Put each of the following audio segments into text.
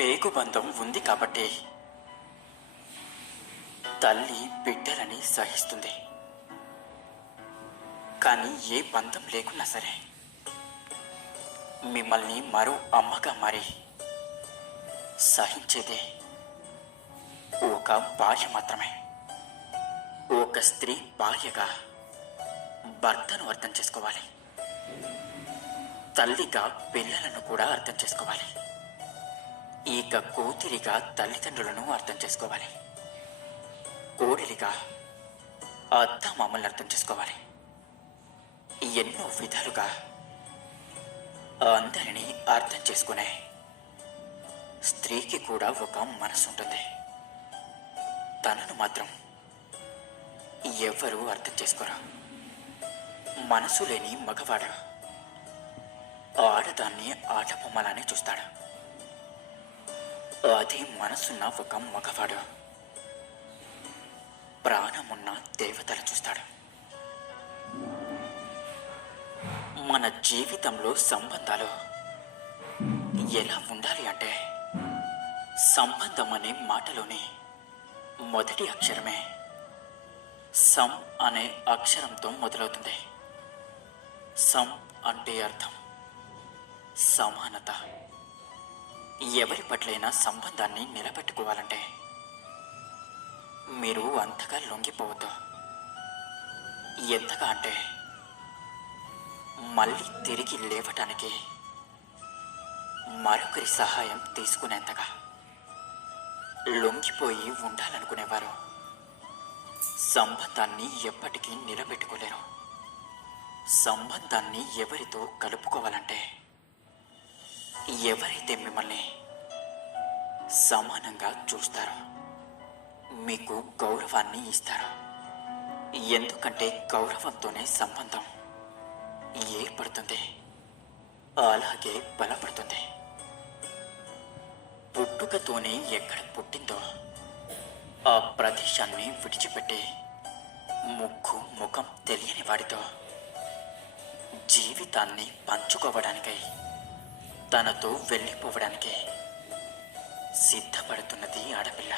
పేగుబంధం ఉంది కాబట్టి తల్లి బిడ్డలని సహిస్తుంది. కానీ ఏ బంధం లేకున్నా సరే మిమ్మల్ని మరో అమ్మగా మారి సహించేదే ఒక భార్య మాత్రమే. ఒక స్త్రీ భార్యగా భర్తను అర్థం చేసుకోవాలి, తల్లిగా పిల్లలను కూడా అర్థం చేసుకోవాలి, ఇక కూతురిగా తల్లిదండ్రులను అర్థం చేసుకోవాలి, కోడలిగా అత్త మామల్ని అర్థం చేసుకోవాలి. ఎన్నో విధాలుగా అందరినీ అర్థం చేసుకునే స్త్రీకి కూడా ఒక మనసు ఉంటుంది. తనను మాత్రం ఎవరూ అర్థం చేసుకోరు. మనసు లేని మగవాడు ఆడదాన్ని ఆటబొమ్మలానే చూస్తాడు. అదే మనసున్న ఒక మగవాడు ప్రాణమున్న దేవతలు చూస్తాడు. మన జీవితంలో సంబంధాలు ఎలా ఉండాలి అంటే, సంబంధం అనే మాటలోని మొదటి అక్షరమే సం అనే అక్షరంతో మొదలవుతుంది. సం అంటే అర్థం సమానత. ఎవరి పట్లైనా సంబంధాన్ని నిలబెట్టుకోవాలంటే మీరు అంతగా లొంగిపోవద్దు. ఎంతగా అంటే మళ్ళీ తిరిగి లేవటానికి మరొకరి సహాయం తీసుకునేంతగా. లొంగిపోయి ఉండాలనుకునేవారు సంబంధాన్ని ఎప్పటికీ నిలబెట్టుకోలేరు. సంబంధాన్ని ఎవరితో కలుపుకోవాలంటే, ఎవరైతే మిమ్మల్ని సమానంగా చూస్తారో, మీకు గౌరవాన్ని ఇస్తారో. ఎందుకంటే గౌరవంతోనే సంబంధం ఏర్పడుతుంది, అలాగే బలపడుతుంది. పుట్టుకతోనే ఎక్కడ పుట్టిందో ఆ ప్రదేశాన్ని విడిచిపెట్టి ముక్కు ముఖం తెలియని వాడితో జీవితాన్ని పంచుకోవడానికై, తనతో వెళ్ళిపోవడానికి సిద్ధపడుతున్నది ఆడపిల్ల.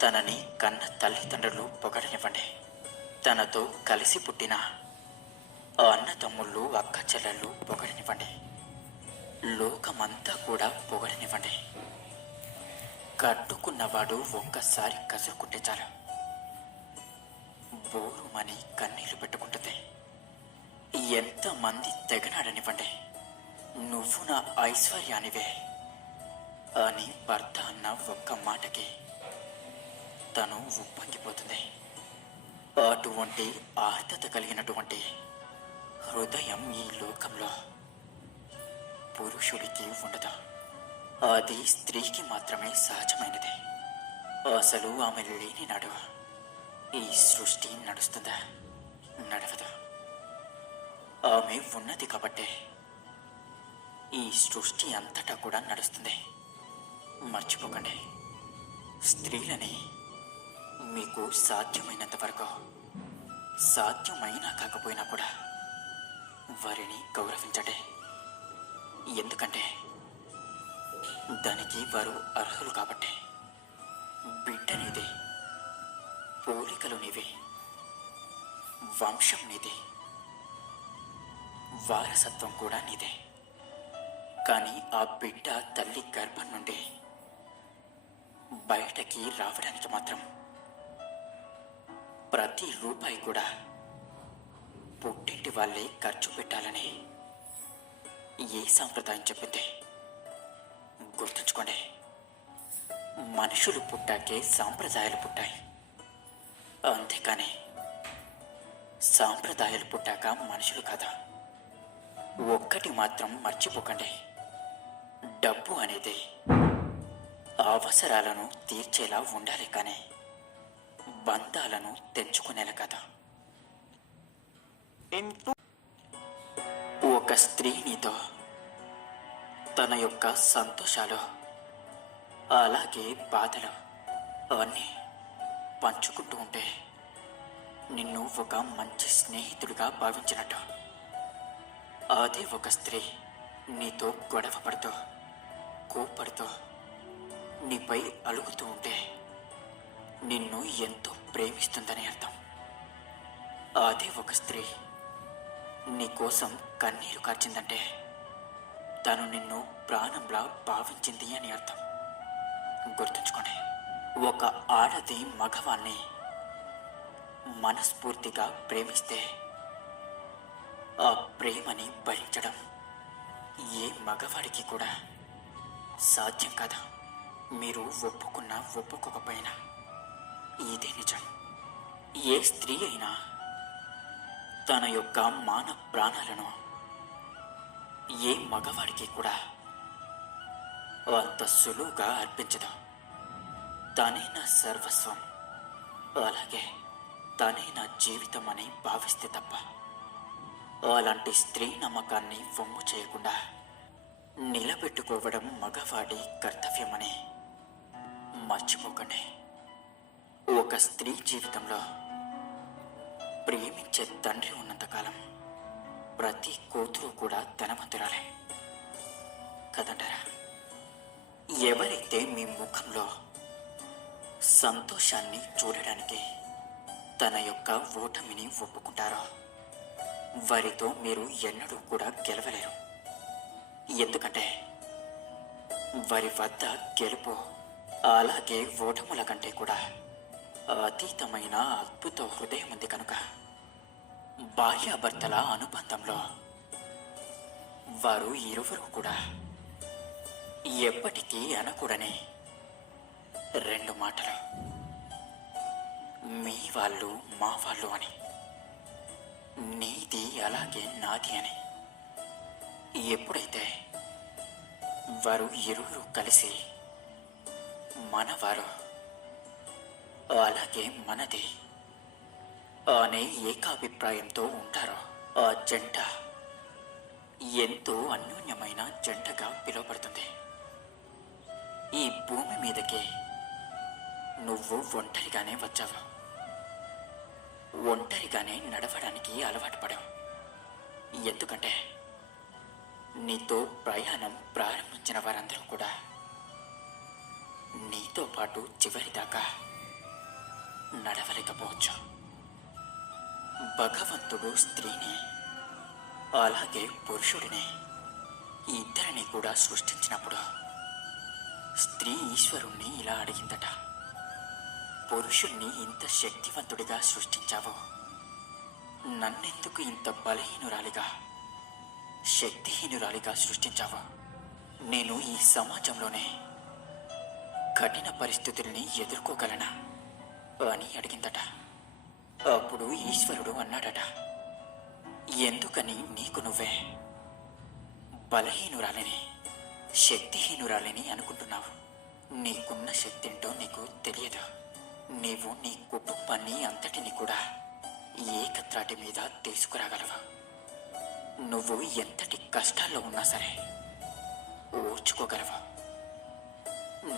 తనని కన్న తల్లిదండ్రులు పొగడనివ్వండి, తనతో కలిసి పుట్టిన అన్నతమ్ముళ్ళు అక్క చెల్లెళ్ళు పొగడనివ్వండి, లోకమంతా కూడా పొగడనివ్వండి. కట్టుకున్నవాడు ఒక్కసారి కసురుకుంటే చాలు బోరుమని కన్నీళ్లు పెట్టుకుంటుంది. ఎంతమంది తెగనాడనివ్వండి, నువ్వు నా ఐశ్వర్యానివే అని భర్త అన్న ఒక్క మాటకి తను ఉప్పొంగిపోతుంది. అటువంటి ఆర్ద్రత కలిగినటువంటి హృదయం ఈ లోకంలో పురుషుడికి ఉండదు. అది స్త్రీకి మాత్రమే సహజమైనది. అసలు ఆమె లేని నాడు ఈ సృష్టి నడుస్తుందా? నడవదు. ఆమె ఉన్నది కాబట్టే ఈ సృష్టి అంతటా కూడా నడుస్తుంది. మర్చిపోకండి, స్త్రీలని మీకు సాధ్యమైనంత వరకు, సాధ్యమైనా కాకపోయినా కూడా వారిని గౌరవించండి. ఎందుకంటే దానికి వారు అర్హులు కాబట్టి. బిడ్డ నీదే, పోలికలు నీవే, వంశం నీదే, వారసత్వం కూడా నీదే. కానీ ఆ బిడ్డ తల్లి గర్భం నుండి బయటకి రావడానికి మాత్రం ప్రతి రూపాయి కూడా పుట్టింటి వాళ్ళే ఖర్చు పెట్టాలని ఏ సాంప్రదాయం చెప్పింది? గుర్తుంచుకోండి, మనుషులు పుట్టాకే సాంప్రదాయాలు పుట్టాయి, అంతేకాని సాంప్రదాయాలు పుట్టాక మనుషులు కాదు. ఒక్కటి మాత్రం మర్చిపోకండి, డబ్బు అనేది అవసరాలను తీర్చేలా ఉండాలి, కానీ బంధాలను తెంచుకునేలా కాదు. ఒక స్త్రీ నీతో తన యొక్క సంతోషాలు అలాగే బాధలు అన్నీ పంచుకుంటూ ఉంటే నిన్ను ఒక మంచి స్నేహితుడిగా భావించినట్టు. అదే ఒక స్త్రీ నీతో గొడవ పడుతూ, కోపడుతూ, నీపై అలుగుతూ ఉంటే నిన్ను ఎంతో ప్రేమిస్తుందని అర్థం. అదే ఒక స్త్రీ నీకోసం కన్నీరు కార్చిందంటే తను నిన్ను ప్రాణంలా భావించింది అని అర్థం. గుర్తుంచుకోండి, ఒక ఆడది మగవాణ్ణి మనస్ఫూర్తిగా ప్రేమిస్తే ఆ ప్రేమని భరించడం ఏ మగవాడికి కూడా సాధ్యం కాదు. మీరు ఒప్పుకున్నా ఒప్పుకోకపోయినా ఇదే నిజం. ఏ స్త్రీ అయినా తన యొక్క మాన ప్రాణాలను ఏ మగవాడికి కూడా అంత సులువుగా అర్పించదు. తనే నా సర్వస్వం, అలాగే తనే నా జీవితం అని భావిస్తే తప్ప అలాంటి స్త్రీ నమ్మకాన్ని వమ్ము చేయకుండా నిలబెట్టుకోవడం మగవాడి కర్తవ్యమని మర్చిపోకండి. ఒక స్త్రీ జీవితంలో ప్రేమించే తండ్రి ఉన్నంతకాలం ప్రతి కూతురు కూడా ధనవంతురాలే కదంటారా? ఎవరైతే మీ ముఖంలో సంతోషాన్ని చూడడానికి తన యొక్క ఓటమిని ఒప్పుకుంటారో వారితో మీరు ఎన్నడూ కూడా గెలవలేరు. ఎందుకంటే వారి వద్ద గెలుపు అలాగే ఓటముల కంటే కూడా అతీతమైన అద్భుత హృదయం ఉంది కనుక భార్యాభర్తల అనుబంధంలో వారు ఇరువురు కూడా ఎప్పటికీ అనకూడని రెండు మాటలు, మీ వాళ్ళు మా వాళ్ళు అని, నీది అలాగే నాది అని. ఎప్పుడైతే వారు ఇరువురు కలిసి మనవారు అలాగే మనది అనే ఏకాభిప్రాయంతో ఉంటారో ఆ జంట ఎంతో అన్యోన్యమైన జంటగా పిలువబడుతుంది. ఈ భూమి మీదకి నువ్వు ఒంటరిగానే వచ్చావు, ఒంటరిగానే నడవడానికి అలవాటు పడావు. ఎందుకంటే నీతో ప్రయాణం ప్రారంభించిన వారందరూ కూడా నీతో పాటు చివరిదాకా నడవలేకపోవచ్చు. భగవంతుడు స్త్రీని అలాగే పురుషుడిని ఇద్దరిని కూడా సృష్టించినప్పుడు స్త్రీ ఈశ్వరుణ్ణి ఇలా అడిగిందట, పురుషుణ్ణి ఇంత శక్తివంతుడిగా సృష్టించావు, నన్నెందుకు ఇంత బలహీనురాలిగా శక్తిహీనురాలిగా సృష్టించావు? నేను ఈ సమాజంలోనే కఠిన పరిస్థితుల్ని ఎదుర్కోగలనా అని అడిగిందట. అప్పుడు ఈశ్వరుడు అన్నాడట, ఎందుకని నీకు నువ్వే బలహీనురాలని శక్తిహీనురాలని అనుకుంటున్నావు? నీకున్న శక్తి ఏంటో నీకు తెలియదు. నీవు నీ కుటుంబాన్ని అంతటిని కూడా ఏకత్రాటి మీద తీసుకురాగలవు. నువ్వు ఎంతటి కష్టాల్లో ఉన్నా సరే ఓర్చుకోగలవు.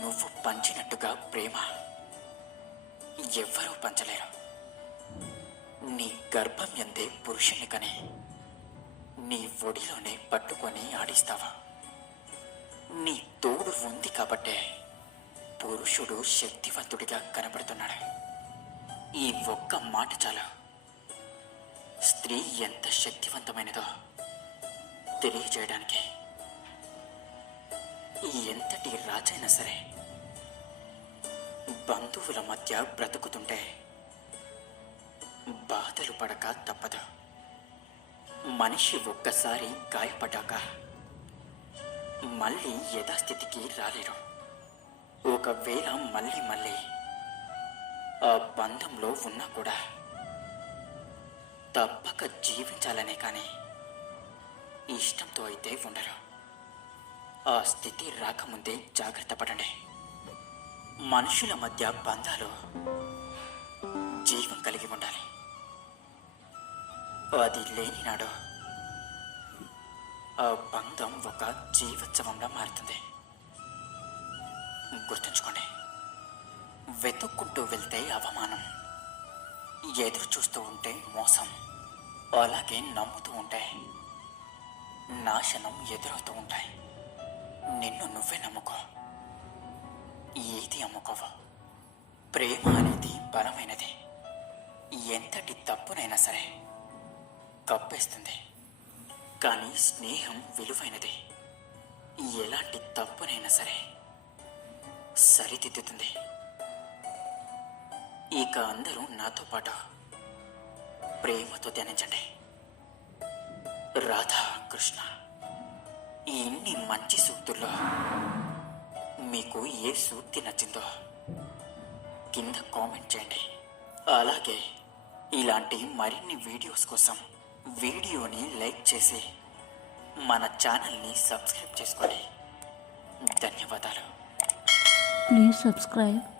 నువ్వు పంచినట్టుగా ప్రేమ ఎవ్వరూ పంచలేరు. నీ గర్భం ఎందే పురుషుని కని నీ ఒడిలోనే పట్టుకొని ఆడిస్తావా? నీ తోడు ఉంది కాబట్టే పురుషుడు శక్తివంతుడిగా కనబడుతున్నాడు. ఈ ఒక్క మాట చాలు స్త్రీ ఎంత శక్తివంతమైనదో తెలియజేయడానికి. ఎంతటి రాజైనా సరే బంధువుల మధ్య బ్రతుకుతుంటే బాధలు పడక తప్పదు. మనిషి ఒక్కసారి గాయపడ్డాక మళ్ళీ యథాస్థితికి రాలేరు. ఒకవేళ మళ్ళీ ఆ బంధంలో ఉన్నా కూడా తప్పక జీవించాలనే కానీ ఇష్టంతో అయితే ఉండరు. ఆ స్థితి రాకముందే జాగ్రత్త పడండి. మనుషుల మధ్య బంధాలు జీవం కలిగి ఉండాలి. అది లేని నాడు ఆ బంధం ఒక జీవోత్సవంగా మారుతుంది. గుర్తుంచుకోండి, వెతుక్కుంటూ వెళ్తే అవమానం, ఎదురు చూస్తూ ఉంటే మోసం, అలాగే నమ్ముతూ ఉంటే నాశనం ఎదురవుతూ ఉంటాయి. నిన్ను నువ్వే నమ్ముకో. ఏది అమ్ముకోవు. ప్రేమ అనేది బలమైనది. ఎంతటి తప్పునైనా సరే కప్పేస్తుంది. కానీ స్నేహం విలువైనది. ఎలాంటి తప్పునైనా సరే సరిదిద్దుతుంది. ఇక అందరూ నాతో పాటు ప్రేమతో ధ్యానించండి. రాధా కృష్ణ. ఇన్ని మంచి సూక్తుల్లో మీకు ఏ సూక్తి నచ్చిందో కింద కామెంట్ చేయండి. అలాగే ఇలాంటి మరిన్ని వీడియోస్ కోసం వీడియోని లైక్ చేసి మన ఛానల్ని సబ్స్క్రైబ్ చేసుకోండి. ధన్యవాదాలు. Please subscribe